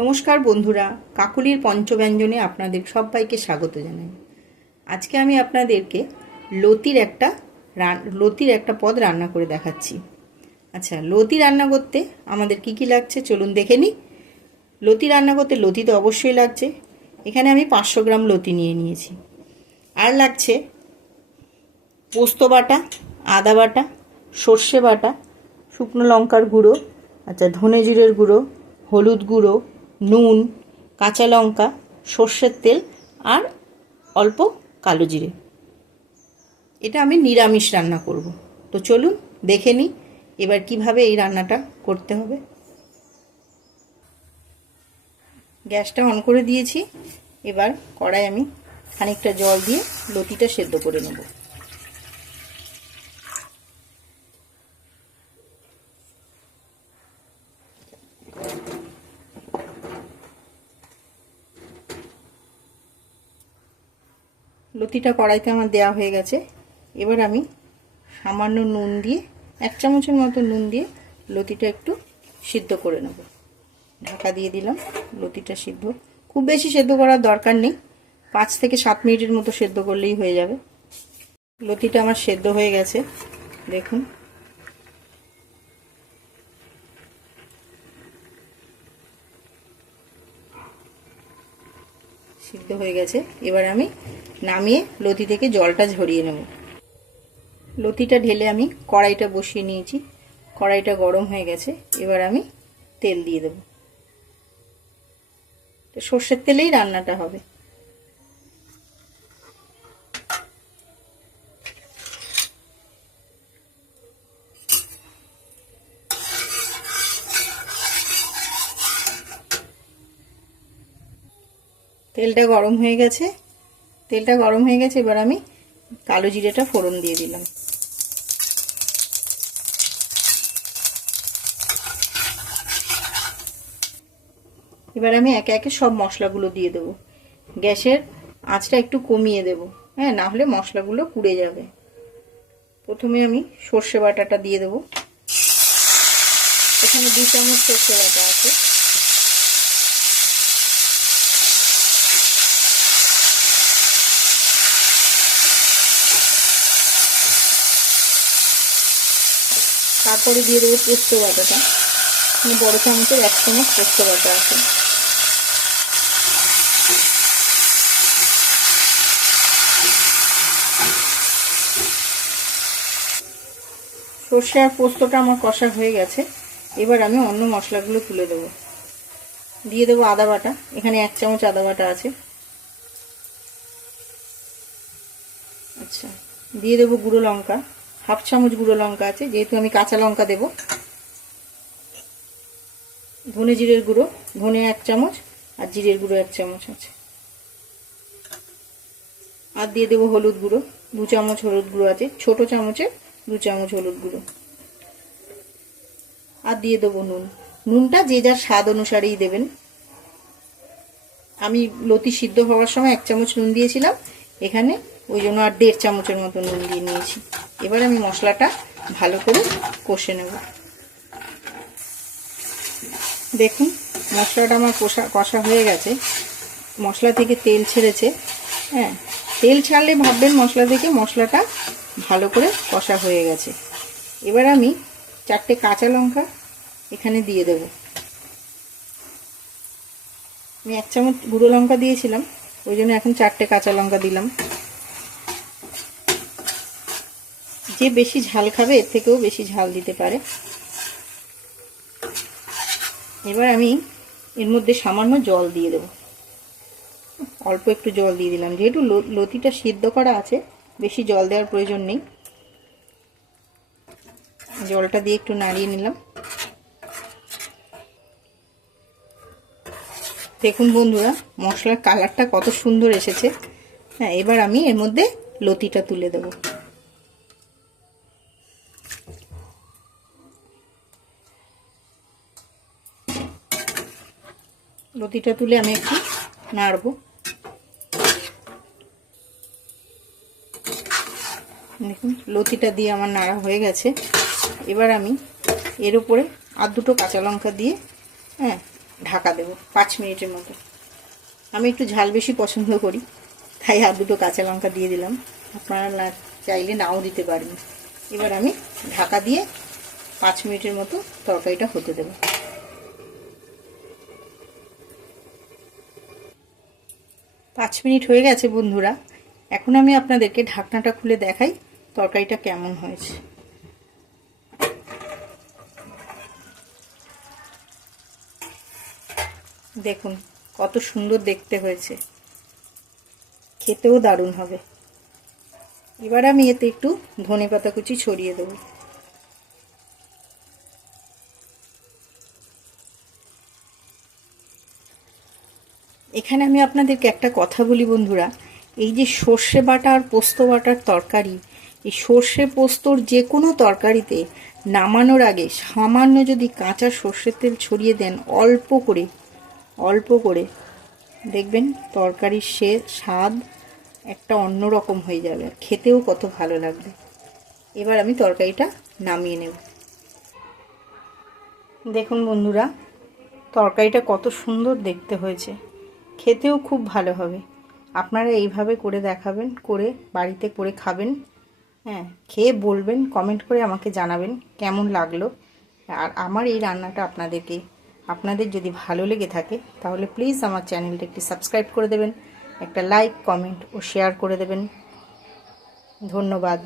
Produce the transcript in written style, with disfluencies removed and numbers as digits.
নমস্কার বন্ধুরা, কাকুলির পঞ্চব্যঞ্জনে আপনাদের সবাইকে স্বাগত জানাই। আজকে আমি আপনাদেরকে লতির একটা পদ রান্না করে দেখাচ্ছি। আচ্ছা, লতি রান্না করতে আমাদের কি কি লাগছে চলুন দেখে নিই। লতি রান্না করতে লতি তো অবশ্যই লাগছে। এখানে আমি 500 গ্রাম লতি নিয়ে নিয়েছি। আর লাগছে পোস্ত বাটা, আদা বাটা, সর্ষে বাটা, শুকনো লঙ্কার গুঁড়ো, আচ্ছা ধনে জিরের গুঁড়ো, হলুদ গুঁড়ো, নুন, কাঁচা লঙ্কা, সর্ষের তেল আর অল্প কালো জিরে। এটা আমি নিরামিষ রান্না করব। তো চলুন দেখে নিই এবার কিভাবে এই রান্নাটা করতে হবে। গ্যাসটা অন করে দিয়েছি। এবার কড়াই আমি খানিকটা জল দিয়ে লতিটা সেদ্ধ করে নেব। লতিটা কড়াইতে আমার দেওয়া হয়ে গেছে। এবার আমি সামান্য নুন দিয়ে 1 চামচের মতো নুন দিয়ে লতিটা একটু সিদ্ধ করে নেব। ঢাকা দিয়ে দিলাম। লতিটা সিদ্ধ, খুব বেশি সেদ্ধ করার দরকার নেই, 5 থেকে 7 মিনিটের মতো সেদ্ধ করলেই হয়ে যাবে। লতিটা আমার সেদ্ধ হয়ে গেছে, দেখুন। সিদ্ধ হয়ে গেছে। এবার আমি নামিয়ে লতি থেকে জলটা ঝরিয়ে নেব। লতিটা ঢেলে আমি কড়াইটা বসিয়ে নিয়েছি। কড়াইটা গরম হয়ে গেছে। এবার আমি তেল দিয়ে দেব। সর্ষের তেলেই রান্নাটা হবে। তেলটা গরম হয়ে গেছে। এবার আমি কালো জিরেটা ফোড়ন দিয়ে দিলাম। এবার আমি একে একে সব মশলাগুলো দিয়ে দেবো। গ্যাসের আঁচটা একটু কমিয়ে দেব, হ্যাঁ, না হলে মশলাগুলো পুড়ে যাবে। প্রথমে আমি সর্ষে বাটাটা দিয়ে দেবো। এখানে 2 চামচ সর্ষে বাটা আছে। তারপরে দিয়ে দেবো পোস্ত বাটাটা। বড় চামচের 1 চামচ পোস্ত বাটা আছে। সর্ষে আর পোস্তটা আমার কষা হয়ে গেছে। এবার আমি অন্য মশলাগুলো তুলে দেবো। দিয়ে দেবো আদা বাটা। এখানে 1 চামচ আদা বাটা আছে। আচ্ছা, দিয়ে দেবো গুঁড়ো লঙ্কা, 1/2 চামচ গুঁড়ো লঙ্কা আছে, যেহেতু আমি কাঁচা লঙ্কা দেবো। ধনে জিরের গুঁড়ো, ধনে 1 চামচ আর জিরের গুঁড়ো 1 চামচ আছে। আর দিয়ে দেবো হলুদ গুঁড়ো, 2 চামচ হলুদ গুঁড়ো আছে, ছোট চামচে 2 চামচ হলুদ গুঁড়ো। আর দিয়ে দেবো নুন। নুনটা যে যার স্বাদ অনুসারেই দেবেন। আমি লতি সিদ্ধ হওয়ার সময় 1 চামচ নুন দিয়েছিলাম, এখানে ওই জন্য আর 1.5 চামচের মতো নুন দিয়ে নিয়েছি। এবার আমি মশলাটা ভালো করে কষে নেব। দেখুন মশলাটা আমার কষা হয়ে গেছে। মশলা থেকে তেল ছেড়েছে, হ্যাঁ, তেল ছাড়লে ভাববেন মশলা থেকে মশলাটা ভালো করে কষা হয়ে গেছে। এবার আমি 4টে কাঁচা লঙ্কা এখানে দিয়ে দেব। আমি 1 চামচ গুঁড়ো লঙ্কা দিয়েছিলাম, ওই জন্য এখন 4টে কাঁচা লঙ্কা দিলাম। যে বেশি ঝাল খাবে এর থেকেও বেশি ঝাল দিতে পারে। এবার আমি এর মধ্যে সামান্য জল দিয়ে দেব। অল্প একটু জল দিয়ে দিলাম, যেহেতু লতিটা সিদ্ধ করা আছে, বেশি জল দেওয়ার প্রয়োজন নেই। জলটা দিয়ে একটু নাড়িয়ে নিলাম। দেখুন বন্ধুরা, মশলার কালারটা কত সুন্দর এসেছে। হ্যাঁ, এবার আমি এর মধ্যে লতিটা তুলে দেব। লতিটা তুলে আমি একটু নাড়বো। দেখুন লতিটা দিয়ে আমার নাড়া হয়ে গেছে। এবার আমি এর উপরে আর 2টো কাঁচা লঙ্কা দিয়ে, হ্যাঁ, ঢাকা দেব 5 মিনিটের মতো। আমি একটু ঝাল বেশি পছন্দ করি, তাই আর দুটো কাঁচা লঙ্কা দিয়ে দিলাম। আপনারা না চাইলে নাও দিতে পারেন। এবার আমি ঢাকা দিয়ে 5 মিনিটের মতো তরকারিটা হতে দেব। 5 মিনিট হয়ে গেছে বন্ধুরা। এখন আমি আপনাদেরকে ঢাকনাটা খুলে দেখাই তরকারিটা কেমন হয়েছে। দেখুন কত সুন্দর দেখতে হয়েছে, খেতেও দারুণ হবে। এবার আমি এতে একটু ধনেপাতা কুচি ছড়িয়ে দেব। এখানে আমি আপনাদেরকে একটা কথা বলি বন্ধুরা, এই যে সর্ষে বাটা আর পোস্ত বাটার তরকারি, এই সর্ষে পোস্তর যে কোনো তরকারিতে নামানোর আগে সামান্য যদি কাঁচা সর্ষের তেল ছড়িয়ে দেন অল্প করে দেখবেন তরকারির স্বাদ একটা অন্যরকম হয়ে যাবে, আর খেতেও কত ভালো লাগবে। এবার আমি তরকারিটা নামিয়ে নেব। দেখুন বন্ধুরা, তরকারিটা কত সুন্দর দেখতে হয়েছে, খেতেও খুব ভালো হবে। আপনারা এইভাবে করে দেখাবেন, করে বাড়িতে করে খাবেন। হ্যাঁ, খেয়ে বলবেন, কমেন্ট করে আমাকে জানাবেন কেমন লাগলো। আর আমার এই রান্নাটা আপনাদের যদি ভালো লেগে থাকে তাহলে প্লিজ আমার চ্যানেলটা একটি সাবস্ক্রাইব করে দেবেন, একটা লাইক, কমেন্ট ও শেয়ার করে দেবেন। ধন্যবাদ।